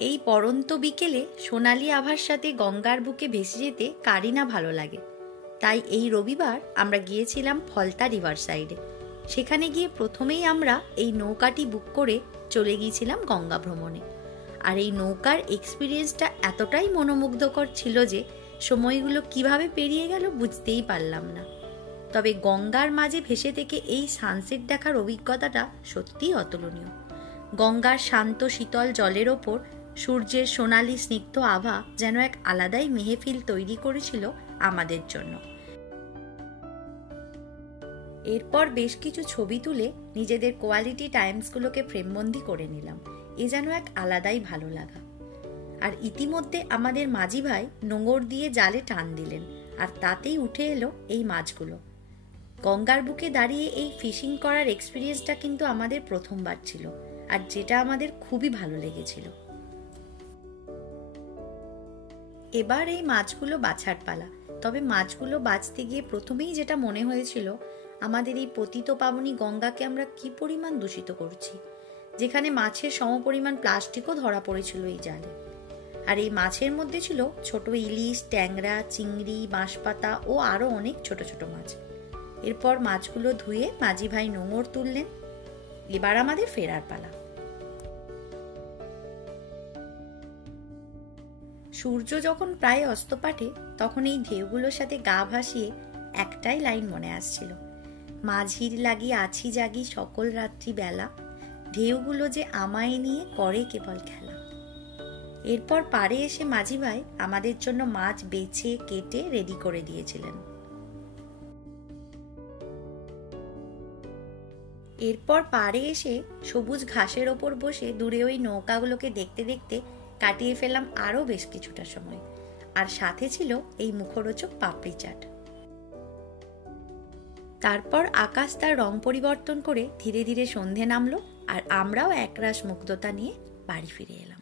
এই পড়ন্ত বিকেলে সোনালি আভার সাথে গঙ্গার বুকে ভেসে যেতে কারই না ভালো লাগে। তাই এই রবিবার আমরা গিয়েছিলাম ফলতা রিভার সাইডে। সেখানে গিয়ে প্রথমেই আমরা এই নৌকাটি বুক করে চলে গিয়েছিলাম গঙ্গা ভ্রমণে। আর এই নৌকার এক্সপিরিয়েন্সটা এতটাই মনোমুগ্ধকর ছিল যে সময়গুলো কিভাবে পেরিয়ে গেল বুঝতেই পারলাম না। তবে গঙ্গার মাঝে ভেসে থেকে এই সানসেট দেখার অভিজ্ঞতাটা সত্যিই অতুলনীয়। গঙ্গার শান্ত শীতল জলের ওপর সূর্যের সোনালি স্নিগ্ধ আভা যেন এক আলাদাই মেহফিল তৈরি করেছিল আমাদের জন্য। এরপর বেশ কিছু ছবি তুলে নিজেদের কোয়ালিটি টাইমসগুলোকে ফ্রেমবন্দি করে নিলাম। এ যেন এক আলাদাই ভালো লাগা। আর ইতিমধ্যে আমাদের মাঝি ভাই নোঙর দিয়ে জালে টান দিলেন, আর তাতেই উঠে এলো এই মাছগুলো। গঙ্গার বুকে দাঁড়িয়ে এই ফিশিং করার এক্সপিরিয়েন্সটা কিন্তু আমাদের প্রথমবার ছিল, আর যেটা আমাদের খুবই ভালো লেগেছিল। এবার এই মাছগুলো বাছার পালা। তবে মাছগুলো বাছতে গিয়ে প্রথমেই যেটা মনে হয়েছিল, আমাদের এই পতিত পাবনী গঙ্গাকে আমরা কি পরিমাণ দূষিত করছি, যেখানে মাছের সমপরিমাণ প্লাস্টিকও ধরা পড়েছিল এই জালে। আর এই মাছের মধ্যে ছিল ছোট ইলিশ, ট্যাংরা, চিংড়ি, বাঁশপাতা ও আরো অনেক ছোট ছোট মাছ। এরপর মাছগুলো ধুয়ে মাঝি ভাই নোঙর তুললেন। এবার আমাদের ফেরার পালা। সূর্য যখন প্রায় অস্তপাটে, তখন এই ঢেউগুলোর সাথে গা ভাসিয়ে একটাই লাইন মনে আসছিল, মাঝির লাগি আছি জাগি সকল রাত্রি বেলা, ঢেউগুলো যে আমায় নিয়ে করে কেবল খেলা। এরপর পাড়ে এসে মাঝি ভাই আমাদের জন্য মাছ বেছে কেটে রেডি করে দিয়েছিলেন। এরপর পাড়ে এসে সবুজ ঘাসের ওপর বসে দূরে ওই নৌকাগুলোকে দেখতে দেখতে কাটিয়ে ফেললাম আরো বেশ কিছুটা সময়। আর সাথে ছিল এই মুখরোচক পাপড়ি চাট। তারপর আকাশ তার রং পরিবর্তন করে ধীরে ধীরে সন্ধে নামলো, আর আমরাও একরাশ মুগ্ধতা নিয়ে বাড়ি ফিরে এলাম।